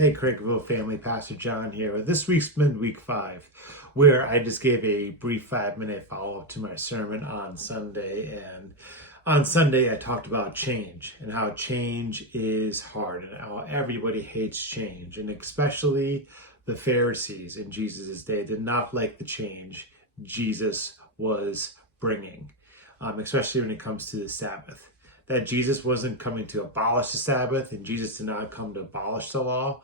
Hey, Craigville family, Pastor John here with this week's MidWeek5, where I just gave a brief 5-minute follow-up to my sermon on Sunday. And on Sunday, I talked about change and how change is hard and how everybody hates change. And especially the Pharisees in Jesus' day did not like the change Jesus was bringing, especially when it comes to the Sabbath. That Jesus wasn't coming to abolish the Sabbath, and Jesus did not come to abolish the law,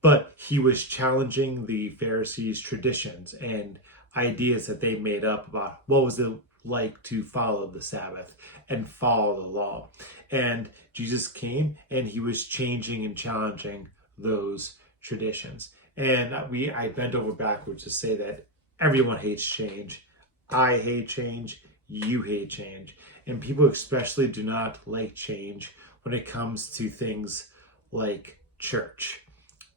but he was challenging the Pharisees' traditions and ideas that they made up about what was it like to follow the Sabbath and follow the law. And Jesus came and he was changing and challenging those traditions. And I bent over backwards to say that everyone hates change. I hate change. You hate change. And people especially do not like change when it comes to things like church.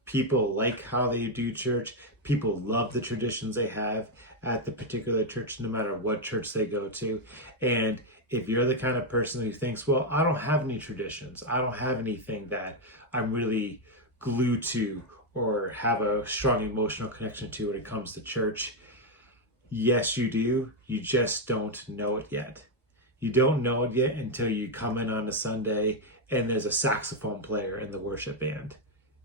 People like how they do church. People love the traditions they have at the particular church, no matter what church they go to. And if you're the kind of person who thinks, well, I don't have any traditions, I don't have anything that I'm really glued to or have a strong emotional connection to when it comes to church, yes, you do. You just don't know it yet. You don't know it yet until you come in on a Sunday and there's a saxophone player in the worship band.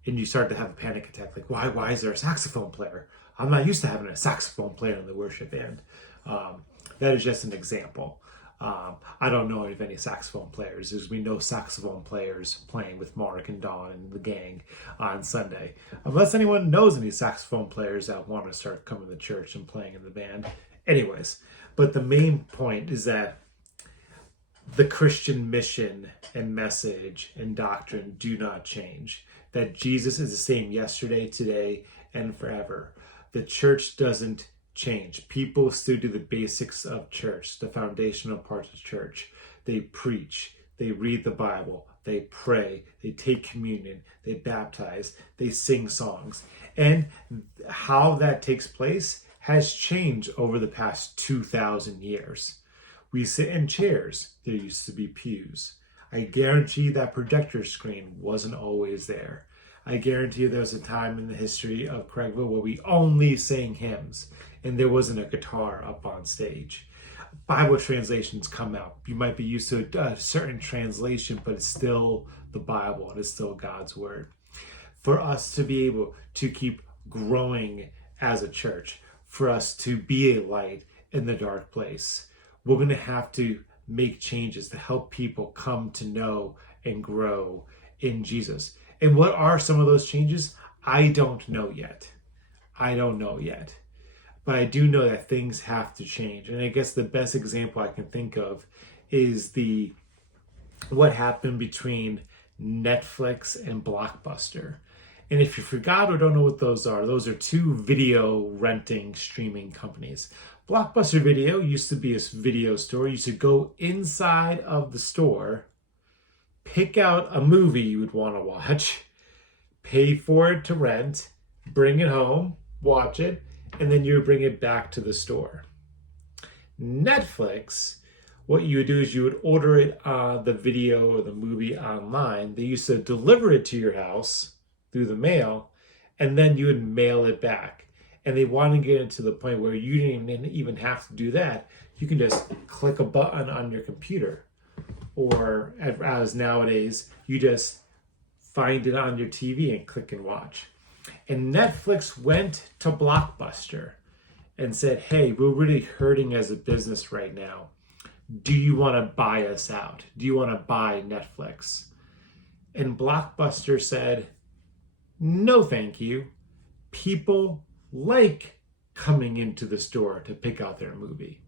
And you start to have a panic attack. Like, why is there a saxophone player? I'm not used to having a saxophone player in the worship band. That is just an example. I don't know of any saxophone players. There's been no saxophone players playing with Mark and Dawn and the gang on Sunday. Unless anyone knows any saxophone players that want to start coming to church and playing in the band. Anyways, but the main point is that the Christian mission and message and doctrine do not change. That Jesus is the same yesterday, today, and forever. The church doesn't change. People still do the basics of church, the foundational parts of church. They preach, they read the Bible, they pray, they take communion, they baptize, they sing songs. And how that takes place has changed over the past 2,000 years. We sit in chairs. There used to be pews. I guarantee that projector screen wasn't always there. I guarantee there was a time in the history of Craigville where we only sang hymns and there wasn't a guitar up on stage. Bible translations come out. You might be used to a certain translation, but it's still the Bible and it's still God's word. For us to be able to keep growing as a church, for us to be a light in the dark place, we're going to have to make changes to help people come to know and grow in Jesus. And what are some of those changes? I don't know yet. But I do know that things have to change. And I guess the best example I can think of is what happened between Netflix and Blockbuster. And if you forgot or don't know what those are two video renting streaming companies. Blockbuster Video used to be a video store. You used to go inside of the store, pick out a movie you would want to watch, pay for it to rent, bring it home, watch it, and then you would bring it back to the store. Netflix, what you would do is you would order it, the video or the movie online. They used to deliver it to your house through the mail, and then you would mail it back. And they want to get it to the point where you didn't even have to do that. You can just click a button on your computer. Or as nowadays, you just find it on your TV and click and watch. And Netflix went to Blockbuster and said, hey, we're really hurting as a business right now. Do you want to buy us out? Do you want to buy Netflix? And Blockbuster said, no, thank you. People like coming into the store to pick out their movie.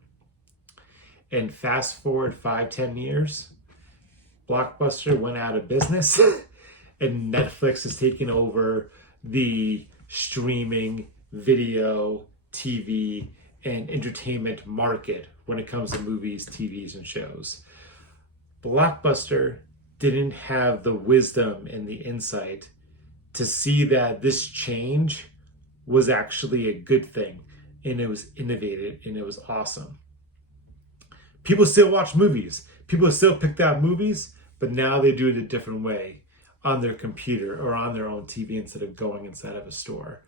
And fast forward 5-10 years, Blockbuster went out of business and Netflix has taken over the streaming, video, TV, and entertainment market when it comes to movies, TVs, and shows. Blockbuster didn't have the wisdom and the insight to see that this change was actually a good thing, and it was innovative, and it was awesome. People still watch movies. People still picked out movies, but now they do it a different way. on their computer or on their own TV instead of going inside of a store.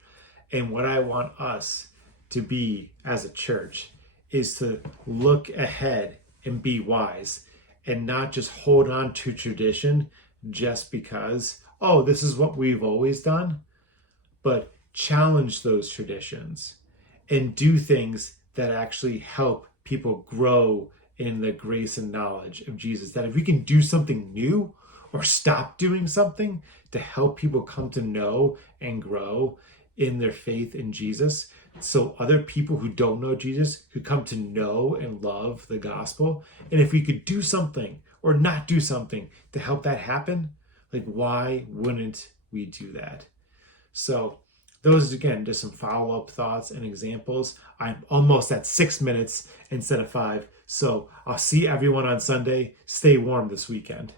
And what I want us to be as a church is to look ahead and be wise and not just hold on to tradition just because, oh, this is what we've always done, but challenge those traditions and do things that actually help people grow in the grace and knowledge of Jesus. That if we can do something new or stop doing something to help people come to know and grow in their faith in Jesus, so other people who don't know Jesus could come to know and love the gospel. And if we could do something or not do something to help that happen, like, why wouldn't we do that? So those, again, just some follow-up thoughts and examples. I'm almost at 6 minutes instead of 5. So I'll see everyone on Sunday. Stay warm this weekend.